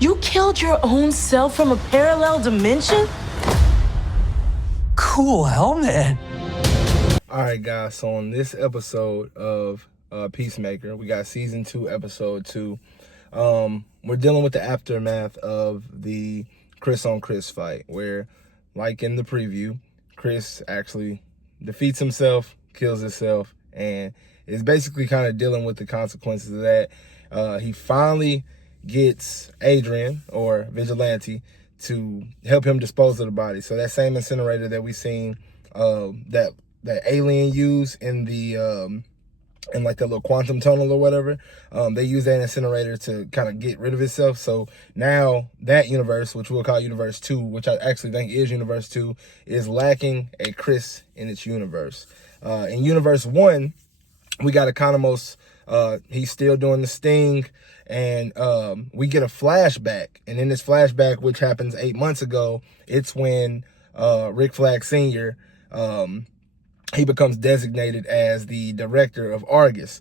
You killed your own self from a parallel dimension? Cool helmet. All right, guys. So on this episode of Peacemaker, we got season 2, episode 2. We're dealing with the aftermath of the Chris on Chris fight, where, like in the preview, Chris actually defeats himself, kills himself, and is basically kind of dealing with the consequences of that. He finally gets Adrian, or Vigilante, to help him dispose of the body. So that same incinerator that we seen that alien use in the in like the little quantum tunnel or whatever, they use that incinerator to kind of get rid of itself. So now that universe, which we'll call Universe 2, which I actually think is Universe 2, is lacking a Chris in its universe. In Universe 1, we got Economos. He's still doing the sting, and we get a flashback. And in this flashback, which happens 8 months ago, it's when Rick Flag Sr., he becomes designated as the director of Argus.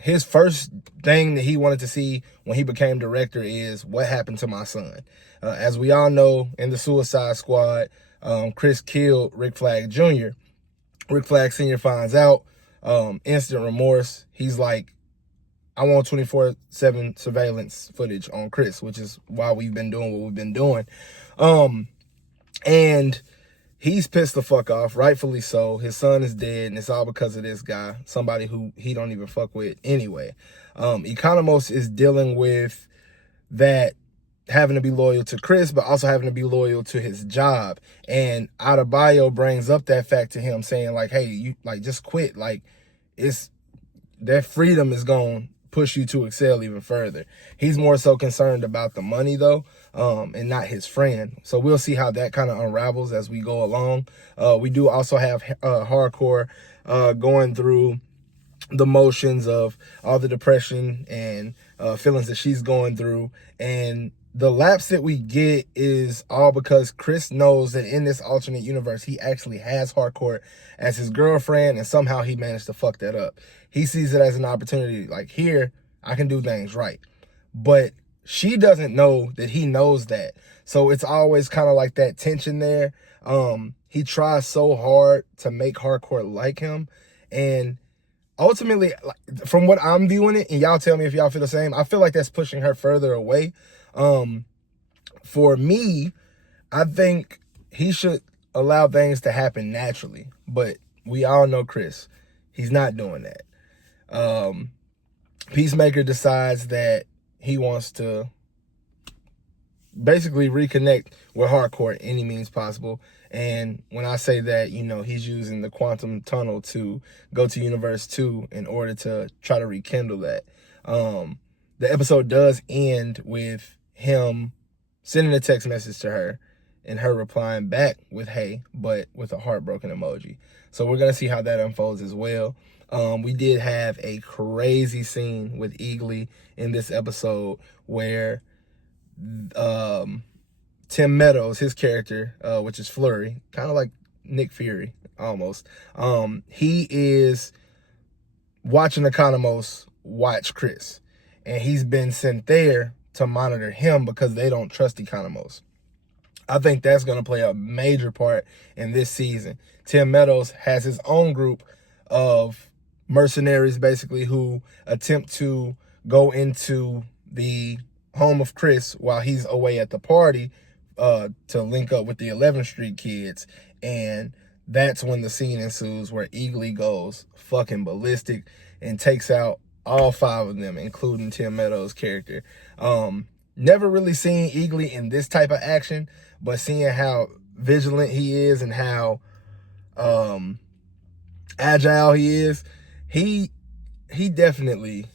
His first thing that he wanted to see when he became director is what happened to my son. As we all know, in the Suicide Squad, Chris killed Rick Flag Jr. Rick Flag Sr. finds out, instant remorse. He's like, I want 24/7 surveillance footage on Chris, which is why we've been doing what we've been doing. And he's pissed the fuck off, rightfully so. His son is dead, and it's all because of this guy, somebody who he don't even fuck with anyway. Economos is dealing with that, having to be loyal to Chris, but also having to be loyal to his job. And Adebayo brings up that fact to him, saying like, hey, you like just quit. Like, it's that freedom is going to push you to excel even further. He's more so concerned about the money though, and not his friend. So we'll see how that kind of unravels as we go along. We do also have Harcourt going through the motions of all the depression and feelings that she's going through. And the lapse that we get is all because Chris knows that in this alternate universe, he actually has Harcourt as his girlfriend, and somehow he managed to fuck that up. He sees it as an opportunity, like, here, I can do things right. But she doesn't know that he knows that. So it's always kind of like that tension there. He tries so hard to make Harcourt like him. And ultimately, from what I'm viewing it, and y'all tell me if y'all feel the same, I feel like that's pushing her further away. For me, I think he should allow things to happen naturally. But we all know Chris. He's not doing that. Peacemaker decides that he wants to basically reconnect with Harcourt any means possible. And when I say that, you know, he's using the quantum tunnel to go to Universe 2 in order to try to rekindle that. The episode does end with him sending a text message to her and her replying back with hey, but with a heartbroken emoji. So we're going to see how that unfolds as well. We did have a crazy scene with Eagly in this episode where Tim Meadows, his character, which is Flurry, kind of like Nick Fury almost, he is watching Economos watch Chris. And he's been sent there to monitor him because they don't trust Economos. I think that's going to play a major part in this season. Tim Meadows has his own group of mercenaries, basically, who attempt to go into the home of Chris while he's away at the party to link up with the 11th Street kids. And that's when the scene ensues where Eagly goes fucking ballistic and takes out all 5 of them, including Tim Meadows' character. Never really seen Eagly in this type of action, but seeing how vigilant he is and how agile he is, he definitely,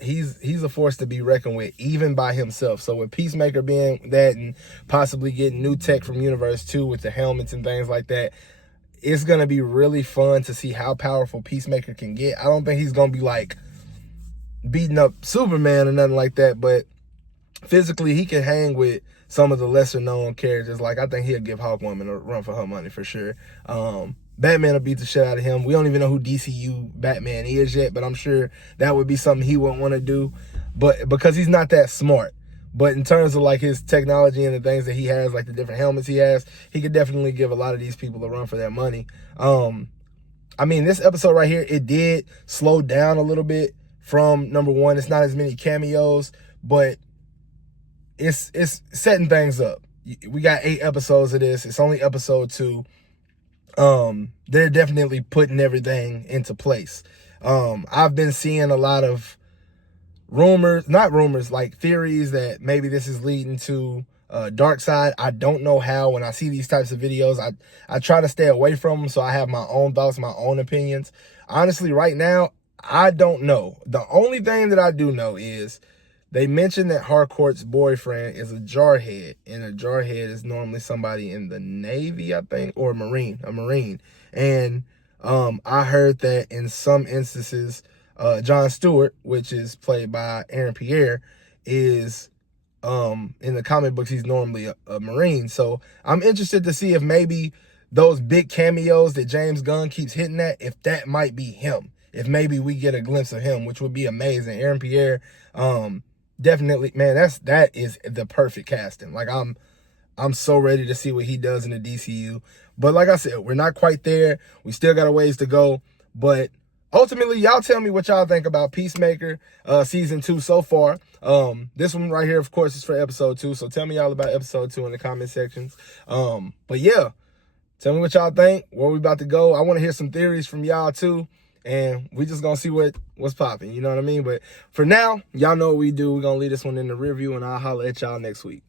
he's a force to be reckoned with, even by himself. So with Peacemaker being that and possibly getting new tech from Universe 2 with the helmets and things like that, it's going to be really fun to see how powerful Peacemaker can get. I don't think he's going to be like beating up Superman or nothing like that, but physically he can hang with some of the lesser known characters. Like, I think he'll give Hawkwoman a run for her money for sure. Batman will beat the shit out of him. We don't even know who DCU Batman is yet, but I'm sure that would be something he wouldn't want to do, but because he's not that smart. But in terms of like his technology and the things that he has, like the different helmets he has, he could definitely give a lot of these people a run for their money. I mean, this episode right here, it did slow down a little bit from number one. It's not as many cameos, but it's setting things up. We got 8 episodes of this. It's only episode 2. They're definitely putting everything into place. I've been seeing a lot of like theories that maybe this is leading to dark side. I don't know how. When I see these types of videos, I try to stay away from them, so I have my own thoughts, my own opinions. Honestly, right now, I don't know. The only thing that I do know is they mentioned that Harcourt's boyfriend is a jarhead, and a jarhead is normally somebody in the Navy, I think, or a Marine. And I heard that in some instances, Jon Stewart, which is played by Aaron Pierre, is in the comic books, he's normally a Marine. So I'm interested to see if maybe those big cameos that James Gunn keeps hitting at, if that might be him. If maybe we get a glimpse of him, which would be amazing. Aaron Pierre, definitely, man, that is the perfect casting. Like I'm so ready to see what he does in the DCU. But like I said, we're not quite there. We still got a ways to go. But ultimately, y'all tell me what y'all think about Peacemaker season 2 so far. This one right here, of course, is for episode 2. So tell me all about episode 2 in the comment sections. But yeah, tell me what y'all think. Where we about to go. I want to hear some theories from y'all too. And we just gonna see what's popping, you know what I mean? But for now, y'all know what we do. We're gonna leave this one in the rear view, and I'll holler at y'all next week.